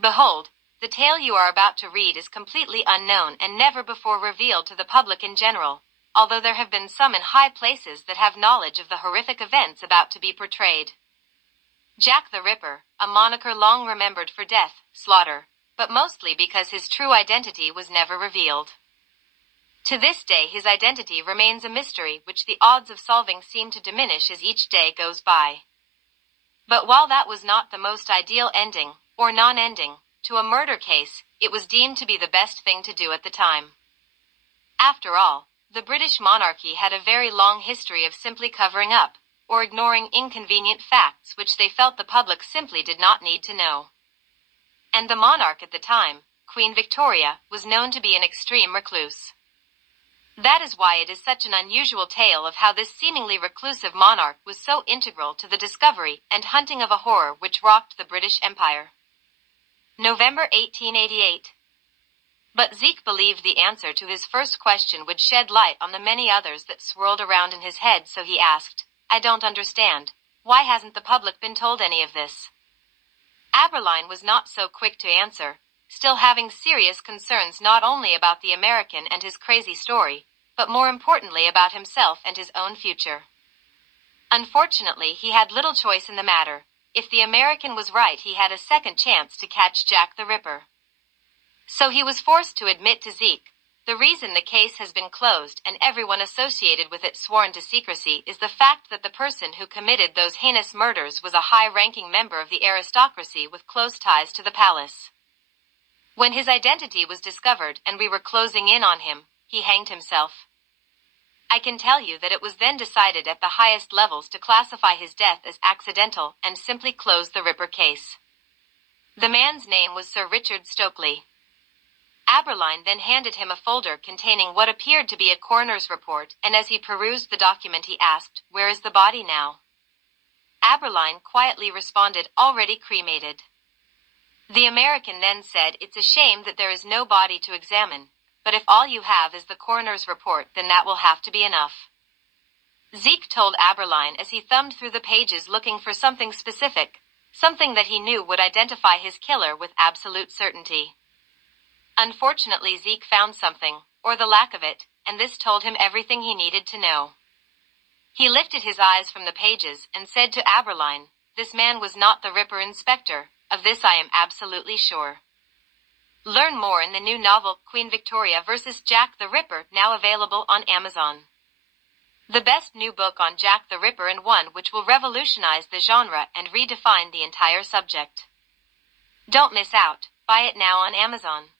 Behold, the tale you are about to read is completely unknown and never before revealed to the public in general, although there have been some in high places that have knowledge of the horrific events about to be portrayed. Jack the Ripper, a moniker long remembered for death, slaughter, but mostly because his true identity was never revealed. To this day his identity remains a mystery which the odds of solving seem to diminish as each day goes by. But while that was not the most ideal ending, or non-ending, to a murder case, it was deemed to be the best thing to do at the time. After all, the British monarchy had a very long history of simply covering up, or ignoring inconvenient facts which they felt the public simply did not need to know. And the monarch at the time, Queen Victoria, was known to be an extreme recluse. That is why it is such an unusual tale of how this seemingly reclusive monarch was so integral to the discovery and hunting of a horror which rocked the British Empire. November 1888. But Zeke believed the answer to his first question would shed light on the many others that swirled around in his head, so he asked, "I don't understand. Why hasn't the public been told any of this?" Aberline was not so quick to answer, still having serious concerns not only about the American and his crazy story, but more importantly about himself and his own future. Unfortunately, he had little choice in the matter. If the American was right, he had a second chance to catch Jack the Ripper. So he was forced to admit to Zeke, the reason the case has been closed and everyone associated with it sworn to secrecy is the fact that the person who committed those heinous murders was a high-ranking member of the aristocracy with close ties to the palace. When his identity was discovered and we were closing in on him, he hanged himself. I can tell you that it was then decided at the highest levels to classify his death as accidental and simply close the Ripper case. The man's name was Sir Richard Stokely. Aberline then handed him a folder containing what appeared to be a coroner's report, and as he perused the document he asked, "Where is the body now?" Aberline quietly responded, "Already cremated." The American then said, "It's a shame that there is no body to examine, but if all you have is the coroner's report, then that will have to be enough." Zeke told Aberline as he thumbed through the pages looking for something specific, something that he knew would identify his killer with absolute certainty. Unfortunately, Zeke found something, or the lack of it, and this told him everything he needed to know. He lifted his eyes from the pages and said to Aberline, "This man was not the Ripper, Inspector. Of this I am absolutely sure." Learn more in the new novel, Queen Victoria vs. Jack the Ripper, now available on Amazon. The best new book on Jack the Ripper, and one which will revolutionize the genre and redefine the entire subject. Don't miss out. Buy it now on Amazon.